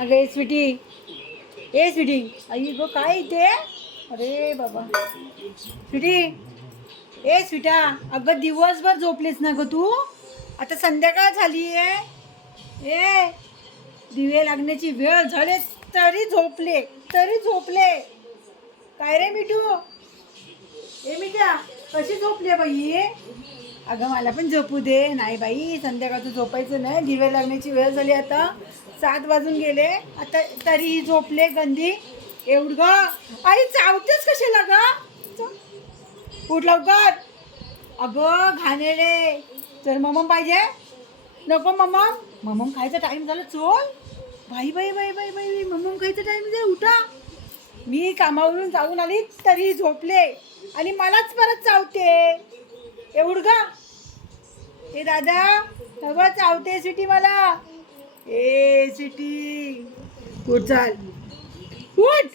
अगं ए स्वीटी. ए स्वीटी. आई गो काय इथे? अरे बाबा. स्वीटी. ए स्वीटा अगं दिवसभर झोपलीस ना गं तू? आता संध्याकाळ झाली आहे. ए दिवे लागण्याची वेळ झाले तरी झोपले तरी झोपले. काय रे मिठू? ए मिठ्या कशी झोपली बाई? अगं मला पण झोपू दे. नाही बाई संध्याकाळचं झोपायचं नाही. दिवे लागण्याची वेळ झाली आता. सात वाजून गेले. आता तरीही झोपले गंदी एवढं. ग आई चावतेच कशाला ग? उठ लवकर. अगं घाणेरे. चल मम्म पाहिजे. नको ममम ममम खायचा टाईम झाला चोल. बाई बाई बाई बाई बाई ममम खायचा टाईम झाला उठा. मी कामावरून जाऊन आली तरी झोपले. आणि मलाच परत चावते. एवढं का ए दादा सगळं चावते सिटी मला ए सिटी उठ चाल उठ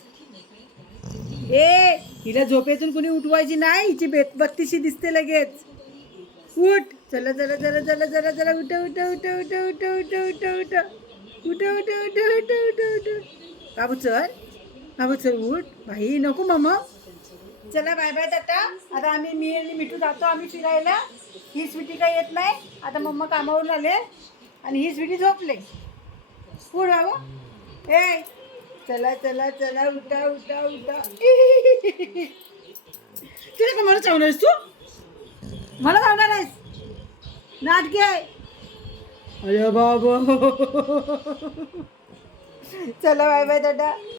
ए हिला झोपेतून कुणी उठवायची नाही हिची बेत बत्तीशी दिसते लगेच उठ चला चला चला चला चला चला उठ उठ उठ उठ उठ उठ उठ उठ उठ उठ उठ उठ उठ उठ बाबू चल बाबू चल उठ भाई नको मामा चला बाय बाय टाटा आता आम्ही मी आणि मिठू जातो आम्ही फिरायला. ही स्वीटी काही येत नाही. आता मम्मा कामावरून आले आणि ही स्वीटी झोपले. उठ बाबू ए चला चला चला उठा उठा उठा. तुला का मला चावणार तू? मला चावणार आहेस? नाटके अरे बाबा. चला बाय बाय टाटा